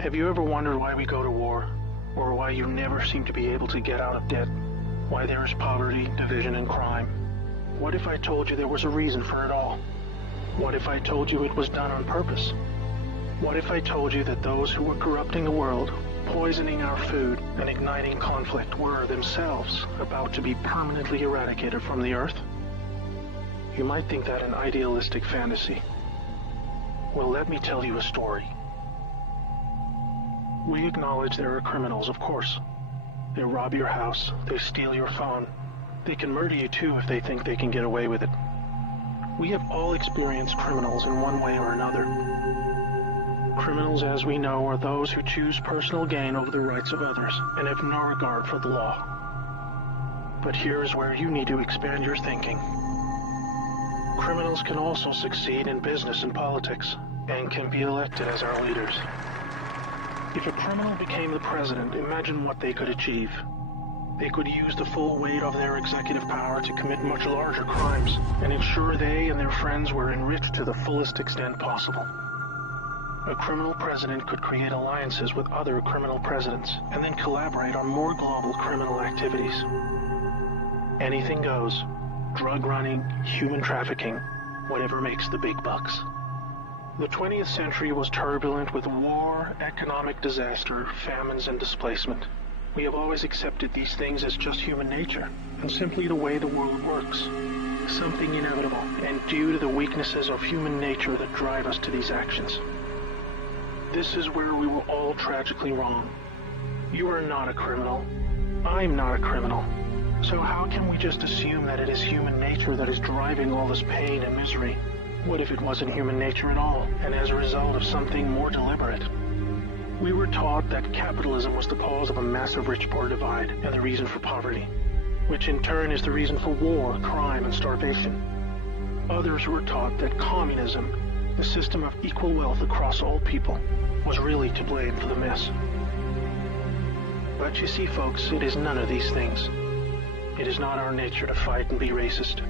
Have you ever wondered why we go to war? Or why you never seem to be able to get out of debt? Why there is poverty, division, and crime? What if I told you there was a reason for it all? What if I told you it was done on purpose? What if I told you that those who were corrupting the world, poisoning our food, and igniting conflict were themselves about to be permanently eradicated from the earth? You might think that an idealistic fantasy. Well, let me tell you a story. We acknowledge there are criminals, of course. They rob your house, they steal your phone. They can murder you too if they think they can get away with it. We have all experienced criminals in one way or another. Criminals, as we know, are those who choose personal gain over the rights of others and have no regard for the law. But here's where you need to expand your thinking. Criminals can also succeed in business and politics, and can be elected as our leaders. If a criminal became the president, imagine what they could achieve. They could use the full weight of their executive power to commit much larger crimes, and ensure they and their friends were enriched to the fullest extent possible. A criminal president could create alliances with other criminal presidents, and then collaborate on more global criminal activities. Anything goes. Drug running, human trafficking, whatever makes the big bucks. The 20th century was turbulent with war, economic disaster, famines, and displacement. We have always accepted these things as just human nature, and simply the way the world works. Something inevitable, and due to the weaknesses of human nature that drive us to these actions. This is where we were all tragically wrong. You are not a criminal. I'm not a criminal. So how can we just assume that it is human nature that is driving all this pain and misery? What if it wasn't human nature at all, and as a result of something more deliberate? We were taught that capitalism was the cause of a massive rich-poor divide and the reason for poverty, which in turn is the reason for war, crime, and starvation. Others were taught that communism, the system of equal wealth across all people, was really to blame for the mess. But you see, folks, it is none of these things. It is not our nature to fight and be racist.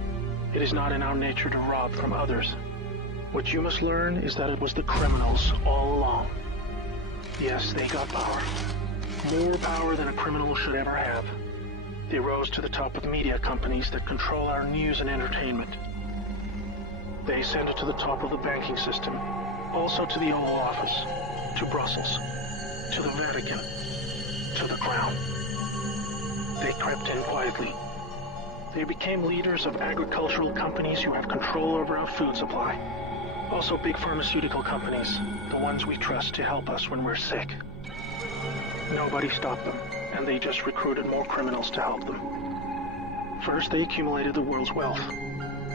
It is not in our nature to rob from others. What you must learn is that it was the criminals all along. Yes, they got power. More power than a criminal should ever have. They rose to the top of media companies that control our news and entertainment. They ascended to the top of the banking system, also to the Oval Office, to Brussels, to the Vatican, to the Crown. They crept in quietly. They became leaders of agricultural companies who have control over our food supply. Also big pharmaceutical companies, the ones we trust to help us when we're sick. Nobody stopped them, and they just recruited more criminals to help them. First, they accumulated the world's wealth.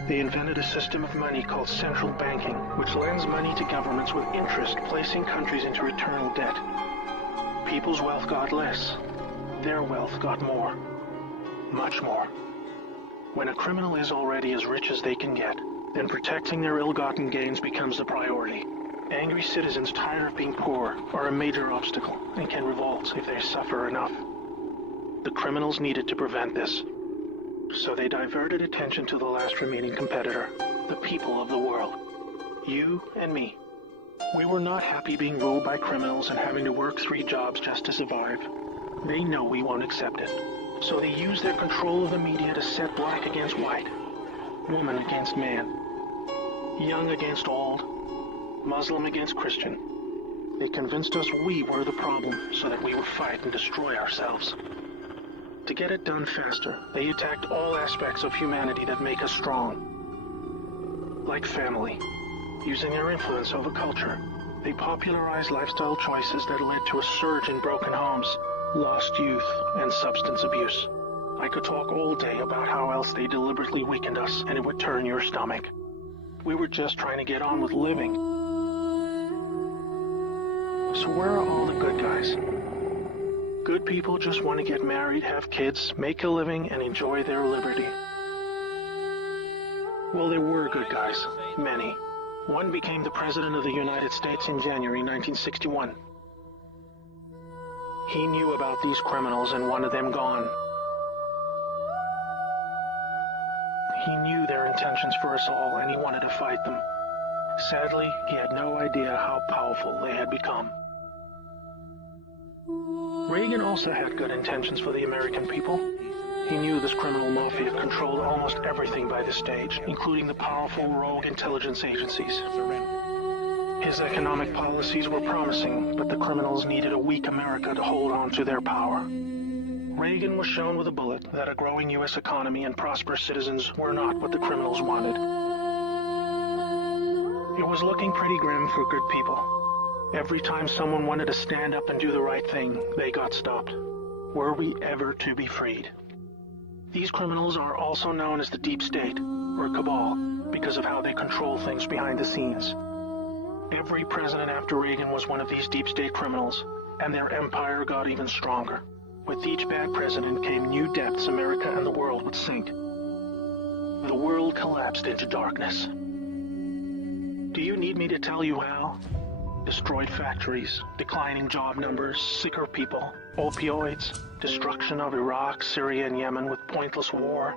They invented a system of money called central banking, which lends money to governments with interest, placing countries into eternal debt. People's wealth got less. Their wealth got more. Much more. When a criminal is already as rich as they can get, then protecting their ill-gotten gains becomes the priority. Angry citizens tired of being poor are a major obstacle and can revolt if they suffer enough. The criminals needed to prevent this. So they diverted attention to the last remaining competitor, the people of the world. You and me. We were not happy being ruled by criminals and having to work 3 jobs just to survive. They know we won't accept it. So they use their control of the media to set black against white, woman against man, young against old, Muslim against Christian. They convinced us we were the problem so that we would fight and destroy ourselves. To get it done faster, they attacked all aspects of humanity that make us strong. Like family, using their influence over culture, they popularized lifestyle choices that led to a surge in broken homes, lost youth, and substance abuse. I could talk all day about how else they deliberately weakened us, and it would turn your stomach. We were just trying to get on with living. So where are all the good guys? Good people just want to get married, have kids, make a living, and enjoy their liberty. Well, there were good guys. Many. One became the President of the United States in January 1961. He knew about these criminals and wanted them gone. He knew their intentions for us all, and he wanted to fight them. Sadly, he had no idea how powerful they had become. Reagan also had good intentions for the American people. He knew this criminal mafia controlled almost everything by this stage, including the powerful rogue intelligence agencies. His economic policies were promising, but the criminals needed a weak America to hold on to their power. Reagan was shown with a bullet that a growing U.S. economy and prosperous citizens were not what the criminals wanted. It was looking pretty grim for good people. Every time someone wanted to stand up and do the right thing, they got stopped. Were we ever to be freed? These criminals are also known as the Deep State, or Cabal, because of how they control things behind the scenes. Every president after Reagan was one of these Deep State criminals, and their empire got even stronger. With each bad president came new depths America and the world would sink. The world collapsed into darkness. Do you need me to tell you how? Destroyed factories, declining job numbers, sicker people, opioids, destruction of Iraq, Syria, and Yemen with pointless war,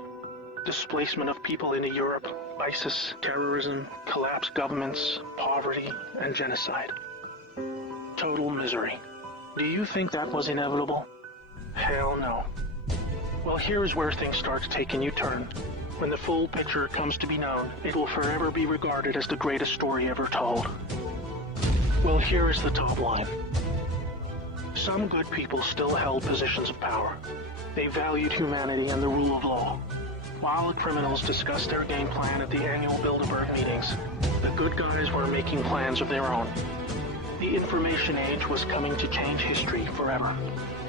displacement of people into Europe, ISIS, terrorism, collapsed governments, poverty, and genocide. Total misery. Do you think that was inevitable? Hell no. Well, here's where things start to take a new turn. When the full picture comes to be known, it will forever be regarded as the greatest story ever told. Well, here is the top line. Some good people still held positions of power. They valued humanity and the rule of law. While the criminals discussed their game plan at the annual Bilderberg meetings, the good guys were making plans of their own. The information age was coming to change history forever.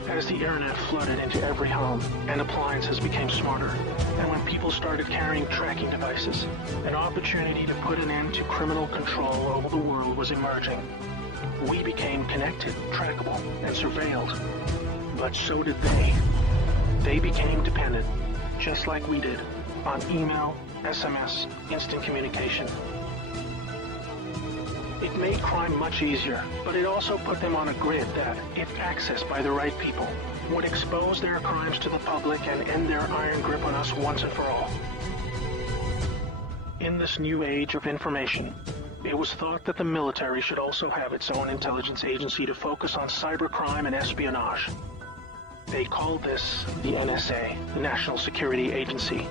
As the internet flooded into every home and appliances became smarter, and when people started carrying tracking devices, an opportunity to put an end to criminal control over the world was emerging. We became connected, trackable, and surveilled. But so did they. They became dependent, just like we did, on email, SMS, instant communication. It made crime much easier, but it also put them on a grid that, if accessed by the right people, would expose their crimes to the public and end their iron grip on us once and for all. In this new age of information, it was thought that the military should also have its own intelligence agency to focus on cybercrime and espionage. They called this the NSA, the National Security Agency.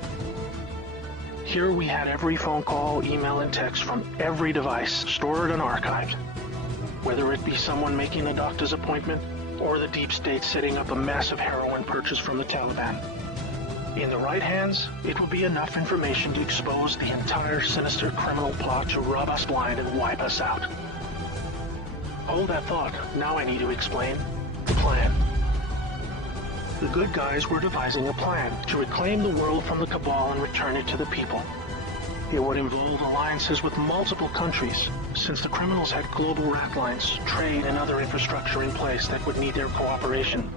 Here we had every phone call, email, and text from every device stored and archived. Whether it be someone making a doctor's appointment, or the deep state setting up a massive heroin purchase from the Taliban. In the right hands, it would be enough information to expose the entire sinister criminal plot to rub us blind and wipe us out. Hold that thought. Now I need to explain the plan. The good guys were devising a plan to reclaim the world from the cabal and return it to the people. It would involve alliances with multiple countries, since the criminals had global rat lines, trade, and other infrastructure in place that would need their cooperation.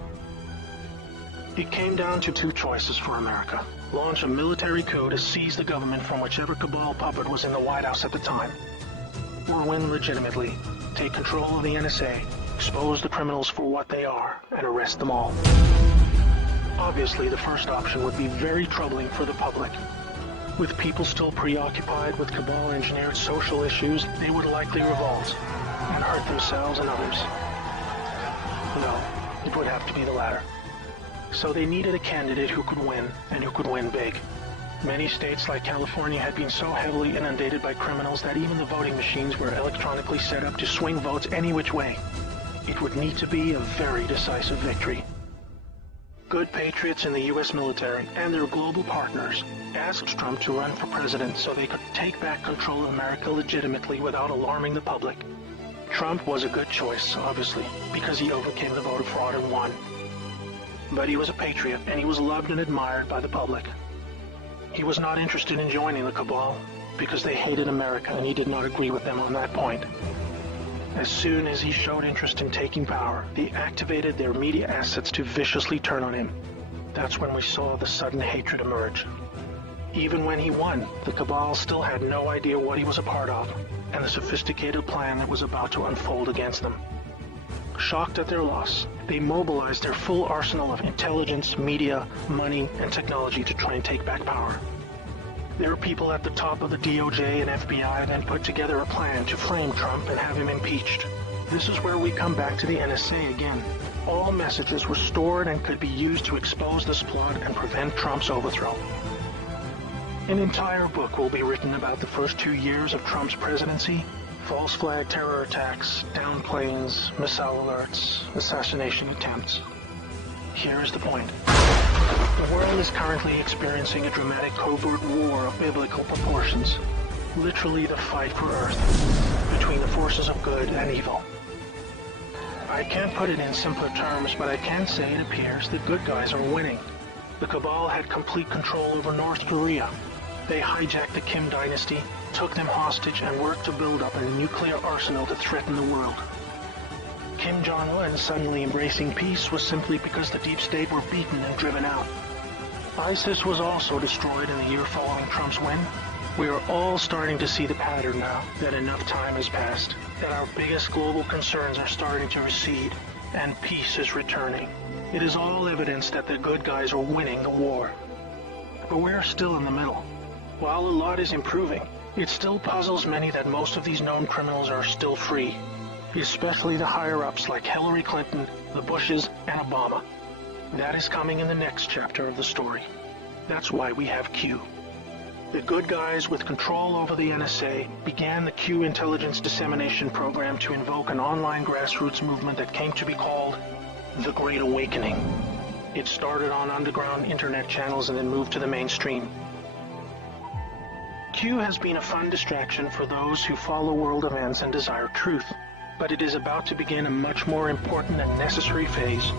It came down to two choices for America. Launch a military coup to seize the government from whichever cabal puppet was in the White House at the time. Or win legitimately, take control of the NSA, expose the criminals for what they are, and arrest them all. Obviously, the first option would be very troubling for the public. With people still preoccupied with cabal-engineered social issues, they would likely revolt and hurt themselves and others. No, it would have to be the latter. So they needed a candidate who could win, and who could win big. Many states like California had been so heavily inundated by criminals that even the voting machines were electronically set up to swing votes any which way. It would need to be a very decisive victory. Good patriots in the U.S. military and their global partners asked Trump to run for president so they could take back control of America legitimately without alarming the public. Trump was a good choice, obviously, because he overcame the voter fraud and won. But he was a patriot, and he was loved and admired by the public. He was not interested in joining the cabal, because they hated America, and he did not agree with them on that point. As soon as he showed interest in taking power, they activated their media assets to viciously turn on him. That's when we saw the sudden hatred emerge. Even when he won, the cabal still had no idea what he was a part of, and the sophisticated plan that was about to unfold against them. Shocked at their loss, they mobilized their full arsenal of intelligence, media, money, and technology to try and take back power. Their people at the top of the DOJ and FBI then put together a plan to frame Trump and have him impeached. This is where we come back to the NSA again. All messages were stored and could be used to expose this plot and prevent Trump's overthrow. An entire book will be written about the first 2 years of Trump's presidency: false flag terror attacks, downed planes, missile alerts, assassination attempts. Here is the point. The world is currently experiencing a dramatic covert war of biblical proportions. Literally the fight for Earth, between the forces of good and evil. I can't put it in simpler terms, but I can say it appears the good guys are winning. The cabal had complete control over North Korea. They hijacked the Kim dynasty, took them hostage, and worked to build up a nuclear arsenal to threaten the world. Kim Jong-un suddenly embracing peace was simply because the deep state were beaten and driven out. ISIS was also destroyed in the year following Trump's win. We are all starting to see the pattern now, that enough time has passed, that our biggest global concerns are starting to recede, and peace is returning. It is all evidence that the good guys are winning the war. But we're still in the middle. While a lot is improving, it still puzzles many that most of these known criminals are still free, especially the higher-ups like Hillary Clinton, the Bushes, and Obama. That is coming in the next chapter of the story. That's why we have Q. The good guys with control over the NSA began the Q intelligence dissemination program to invoke an online grassroots movement that came to be called the Great Awakening. It started on underground internet channels and then moved to the mainstream. Q has been a fun distraction for those who follow world events and desire truth, but it is about to begin a much more important and necessary phase,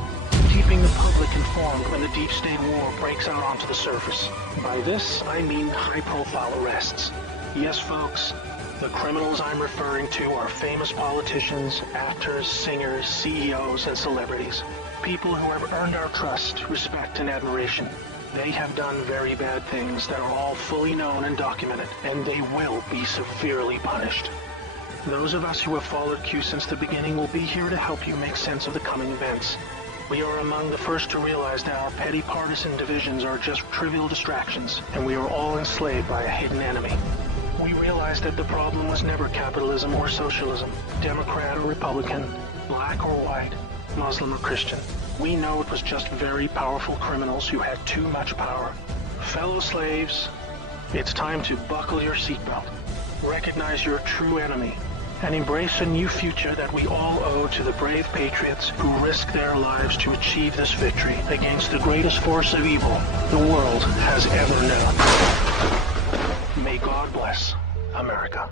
keeping the public informed when the deep state war breaks out onto the surface. By this, I mean high-profile arrests. Yes, folks, the criminals I'm referring to are famous politicians, actors, singers, CEOs, and celebrities. People who have earned our trust, respect, and admiration. They have done very bad things that are all fully known and documented, and they will be severely punished. Those of us who have followed Q since the beginning will be here to help you make sense of the coming events. We are among the first to realize that our petty partisan divisions are just trivial distractions, and we are all enslaved by a hidden enemy. We realize that the problem was never capitalism or socialism, Democrat or Republican, black or white, Muslim or Christian. We know it was just very powerful criminals who had too much power. Fellow slaves, it's time to buckle your seatbelt, recognize your true enemy, and embrace a new future that we all owe to the brave patriots who risk their lives to achieve this victory against the greatest force of evil the world has ever known. May God bless America.